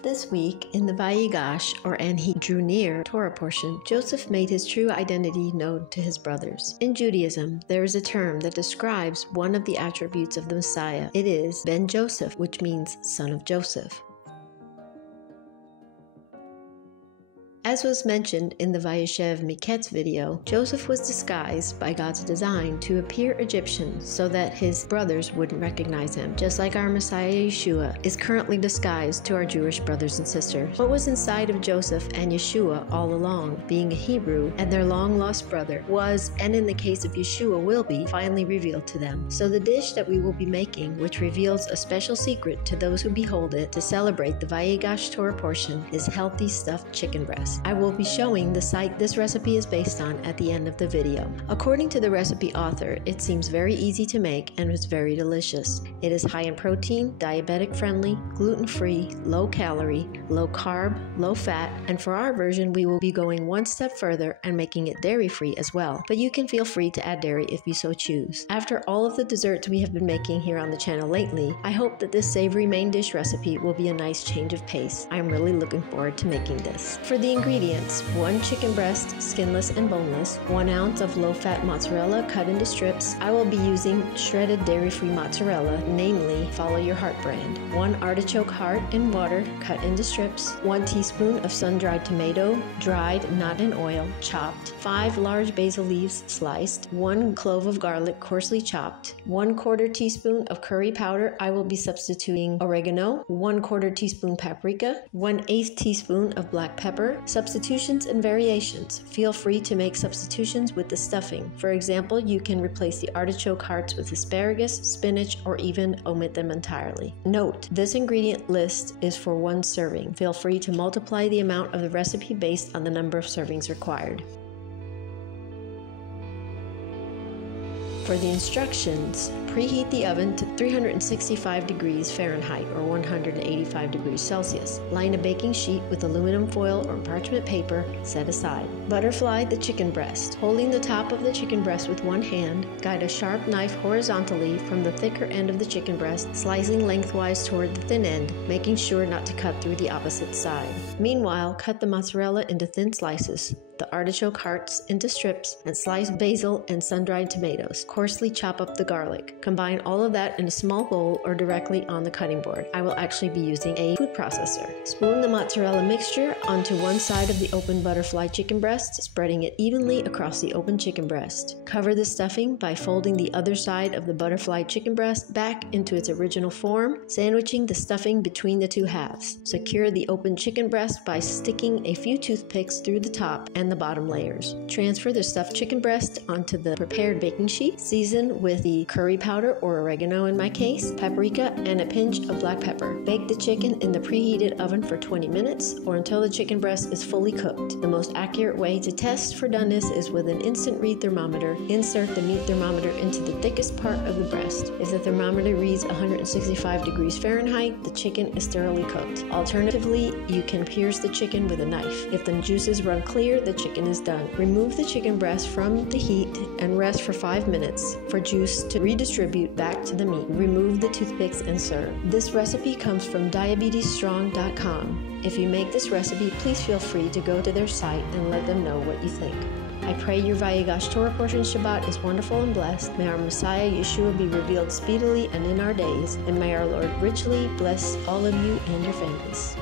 This week, in the Vayigash, and he drew near Torah portion, Joseph made his true identity known to his brothers. In Judaism, there is a term that describes one of the attributes of the Messiah. It is Ben Joseph, which means son of Joseph. As was mentioned in the Vayeshev Miketz video, Joseph was disguised by God's design to appear Egyptian so that his brothers wouldn't recognize him, just like our Messiah Yeshua is currently disguised to our Jewish brothers and sisters. What was inside of Joseph and Yeshua all along, being a Hebrew and their long-lost brother, was, and in the case of Yeshua will be, finally revealed to them. So the dish that we will be making, which reveals a special secret to those who behold it to celebrate the Vayigash Torah portion, is healthy stuffed chicken breast. I will be showing the site this recipe is based on at the end of the video. According to the recipe author, it seems very easy to make and is very delicious. It is high in protein, diabetic friendly, gluten-free, low calorie, low carb, low fat, and for our version we will be going one step further and making it dairy-free as well. But you can feel free to add dairy if you so choose. After all of the desserts we have been making here on the channel lately, I hope that this savory main dish recipe will be a nice change of pace. I'm really looking forward to making this. For the ingredients: 1 chicken breast, skinless and boneless, 1 ounce of low-fat mozzarella cut into strips. I will be using shredded dairy-free mozzarella, namely Follow Your Heart brand, 1 artichoke heart in water cut into strips, 1 teaspoon of sun-dried tomato, dried, not in oil, chopped, 5 large basil leaves sliced, 1 clove of garlic coarsely chopped, 1/4 teaspoon of curry powder. I will be substituting oregano, 1/4 teaspoon paprika, 1/8 teaspoon of black pepper. Substitutions and variations. Feel free to make substitutions with the stuffing. For example, you can replace the artichoke hearts with asparagus, spinach, or even omit them entirely. Note, this ingredient list is for 1 serving. Feel free to multiply the amount of the recipe based on the number of servings required. For the instructions, preheat the oven to 365 degrees Fahrenheit or 185 degrees Celsius. Line a baking sheet with aluminum foil or parchment paper, set aside. Butterfly the chicken breast. Holding the top of the chicken breast with one hand, guide a sharp knife horizontally from the thicker end of the chicken breast, slicing lengthwise toward the thin end, making sure not to cut through the opposite side. Meanwhile, cut the mozzarella into thin slices, the artichoke hearts into strips, and slice basil and sun-dried tomatoes. Coarsely chop up the garlic. Combine all of that in a small bowl or directly on the cutting board. I will actually be using a food processor. Spoon the mozzarella mixture onto one side of the open butterfly chicken breast, spreading it evenly across the open chicken breast. Cover the stuffing by folding the other side of the butterfly chicken breast back into its original form, sandwiching the stuffing between the 2 halves. Secure the open chicken breast by sticking a few toothpicks through the top and the bottom layers. Transfer the stuffed chicken breast onto the prepared baking sheet. Season with the curry powder or oregano in my case, paprika, and a pinch of black pepper. Bake the chicken in the preheated oven for 20 minutes or until the chicken breast is fully cooked. The most accurate way to test for doneness is with an instant read thermometer. Insert the meat thermometer into the thickest part of the breast. If the thermometer reads 165 degrees Fahrenheit, the chicken is thoroughly cooked. Alternatively, you can pierce the chicken with a knife. If the juices run clear, the chicken is done. Remove the chicken breast from the heat and rest for 5 minutes for juice to redistribute back to the meat. Remove the toothpicks and serve. This recipe comes from diabetesstrong.com. If you make this recipe, please feel free to go to their site and let them know what you think. I pray your Vayigash Torah Portion Shabbat is wonderful and blessed. May our Messiah Yeshua be revealed speedily and in our days, and may our Lord richly bless all of you and your families.